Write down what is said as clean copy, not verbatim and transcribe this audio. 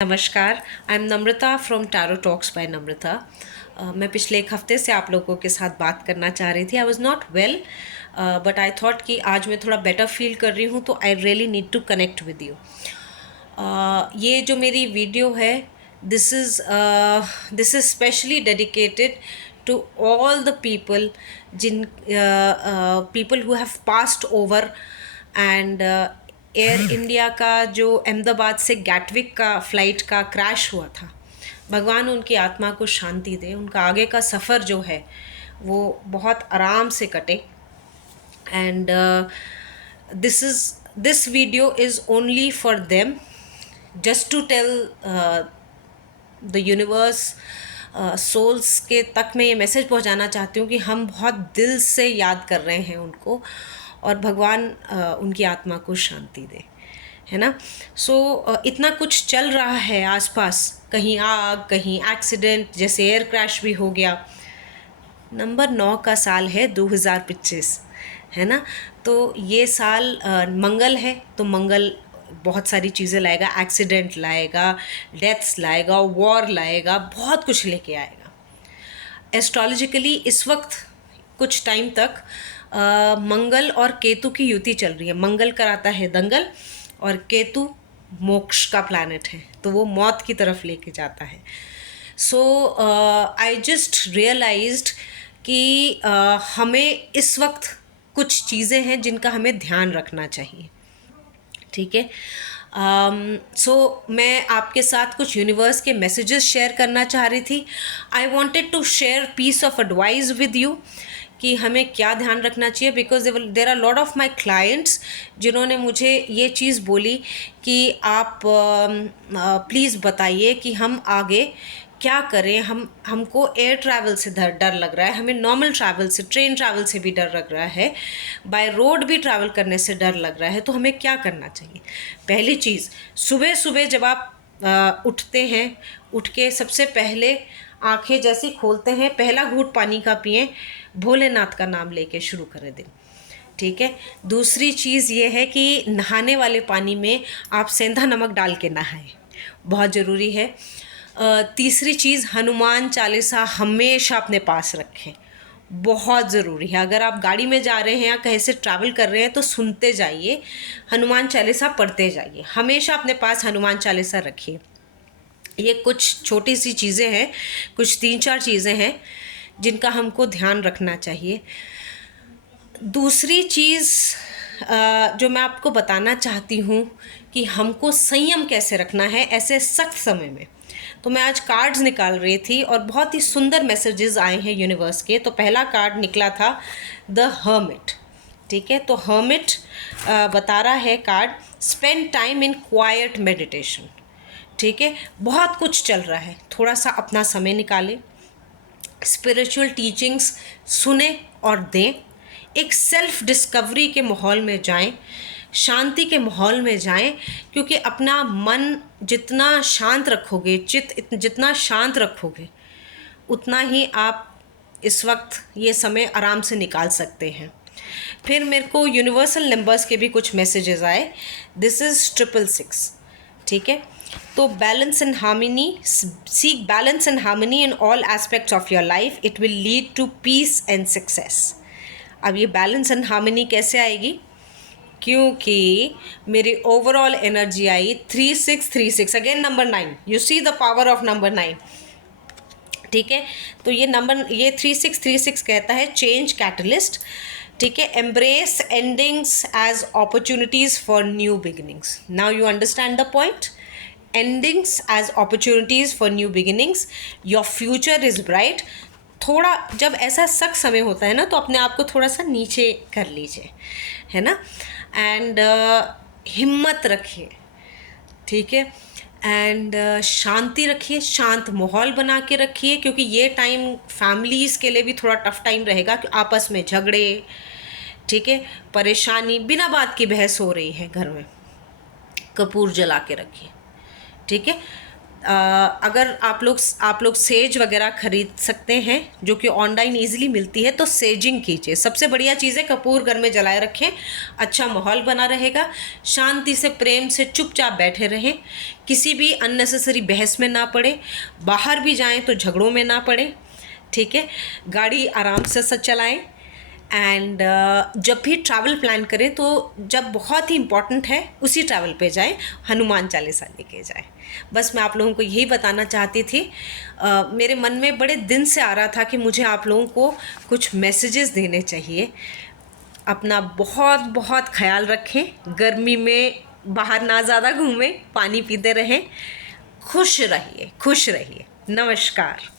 नमस्कार, I am Namrata from Tarot Talks by Namrata. मैं पिछले एक हफ्ते से आप लोगों के साथ बात करना चाह रही थी। I was not well but I thought कि आज मैं थोड़ा बेटर फील कर रही हूँ तो I really need to connect with you. ये जो मेरी वीडियो है this is specially dedicated to all the people जिन people who have passed over and Air India का जो अहमदाबाद से गैटविक का फ़्लाइट का क्रैश हुआ था। भगवान उनकी आत्मा को शांति दे, उनका आगे का सफ़र जो है वो बहुत आराम से कटे। And this video is only for them, just to tell the universe, souls के तक मैं ये मैसेज पहुंचाना चाहती हूँ कि हम बहुत दिल से याद कर रहे हैं उनको और भगवान उनकी आत्मा को शांति दे, है ना। सो इतना कुछ चल रहा है आसपास, कहीं आग, कहीं एक्सीडेंट, जैसे एयर क्रैश भी हो गया। नंबर 9 का साल है 2025, है ना। तो ये साल मंगल है, तो मंगल बहुत सारी चीज़ें लाएगा, एक्सीडेंट लाएगा, डेथ्स लाएगा, वॉर लाएगा, बहुत कुछ लेके आएगा। एस्ट्रोलॉजिकली इस वक्त कुछ टाइम तक मंगल और केतु की युति चल रही है। मंगल कराता है दंगल और केतु मोक्ष का प्लैनेट है, तो वो मौत की तरफ लेके जाता है। सो आई जस्ट रियलाइज्ड कि हमें इस वक्त कुछ चीज़ें हैं जिनका हमें ध्यान रखना चाहिए, ठीक है। सो मैं आपके साथ कुछ यूनिवर्स के मैसेजेस शेयर करना चाह रही थी। I wanted to share piece of advice with you कि हमें क्या ध्यान रखना चाहिए, because there are lot of my clients जिन्होंने मुझे ये चीज़ बोली कि आप प्लीज़ बताइए कि हम आगे क्या करें। हमको एयर ट्रैवल से डर लग रहा है, हमें नॉर्मल ट्रैवल से, ट्रेन ट्रैवल से भी डर लग रहा है, बाय रोड भी ट्रैवल करने से डर लग रहा है, तो हमें क्या करना चाहिए। पहली चीज़, सुबह सुबह जब आप उठते हैं, उठ के सबसे पहले आंखें जैसे खोलते हैं, पहला घूंट पानी का पिएं, भोलेनाथ का नाम लेके शुरू करें दिन, ठीक है। दूसरी चीज़ ये है कि नहाने वाले पानी में आप सेंधा नमक डाल के नहाएं, बहुत ज़रूरी है। तीसरी चीज़, हनुमान चालीसा हमेशा अपने पास रखें, बहुत ज़रूरी है। अगर आप गाड़ी में जा रहे हैं या कहीं से ट्रैवल कर रहे हैं तो सुनते जाइए, हनुमान चालीसा पढ़ते जाइए, हमेशा अपने पास हनुमान चालीसा रखिए। ये कुछ छोटी सी चीज़ें हैं, कुछ 3-4 चीज़ें हैं जिनका हमको ध्यान रखना चाहिए। दूसरी चीज़ जो मैं आपको बताना चाहती हूँ कि हमको संयम कैसे रखना है ऐसे सख्त समय में। तो मैं आज कार्ड्स निकाल रही थी और बहुत ही सुंदर मैसेजेस आए हैं यूनिवर्स के। तो पहला कार्ड निकला था द हर्मिट, ठीक है। तो हर्मिट बता रहा है card, spend time in quite meditation, ठीक है। बहुत कुछ चल रहा है, थोड़ा सा अपना समय निकालें, स्पिरिचुअल टीचिंग्स सुने और दें, एक सेल्फ डिस्कवरी के माहौल में जाएं, शांति के माहौल में जाएं, क्योंकि अपना मन जितना शांत रखोगे, चित्त जितना शांत रखोगे, उतना ही आप इस वक्त ये समय आराम से निकाल सकते हैं। फिर मेरे को यूनिवर्सल नंबर्स के भी कुछ मैसेजेस आए। दिस इज़ 666, ठीक है। तो balance and harmony, seek balance and harmony in all aspects of your life, it will lead to peace and success. अब ये बैलेंस एंड हार्मनी कैसे आएगी, क्योंकि मेरी overall energy I 3636, again number 9, you see the power of number 9, ठीक है। तो ये नंबर, ये 3636 कहता है चेंज कैटलिस्ट, ठीक है। Embrace endings as opportunities for new beginnings. Now you understand the point, endings as opportunities for new beginnings, your future is bright. थोड़ा जब ऐसा सख्त समय होता है ना, तो अपने आप को थोड़ा सा नीचे कर लीजिए, है ना। एंड हिम्मत रखिए, ठीक है। एंड शांति रखिए, शांत माहौल बना के रखिए, क्योंकि ये टाइम फैमिलीज़ के लिए भी थोड़ा टफ टाइम रहेगा, कि आपस में झगड़े, ठीक है, परेशानी, बिना बात की बहस हो रही है घर में, कपूर जला के रखिए, ठीक है। अगर आप लोग सेज वगैरह ख़रीद सकते हैं जो कि ऑनलाइन ईजिली मिलती है, तो सेजिंग कीजिए। सबसे बढ़िया चीज़ है कपूर घर में जलाए रखें, अच्छा माहौल बना रहेगा। शांति से, प्रेम से चुपचाप बैठे रहें, किसी भी अननेसेसरी बहस में ना पड़े, बाहर भी जाएं तो झगड़ों में ना पड़े, ठीक है। गाड़ी आराम से चलाएं। एंड जब भी ट्रैवल प्लान करें तो जब बहुत ही इम्पॉर्टेंट है उसी ट्रैवल पे जाएं, हनुमान चालीसा लेके जाएं। बस मैं आप लोगों को यही बताना चाहती थी। मेरे मन में बड़े दिन से आ रहा था कि मुझे आप लोगों को कुछ मैसेजेस देने चाहिए। अपना बहुत बहुत ख्याल रखें, गर्मी में बाहर ना ज़्यादा घूमें, पानी पीते रहें, खुश रहिए, खुश रहिए। नमस्कार।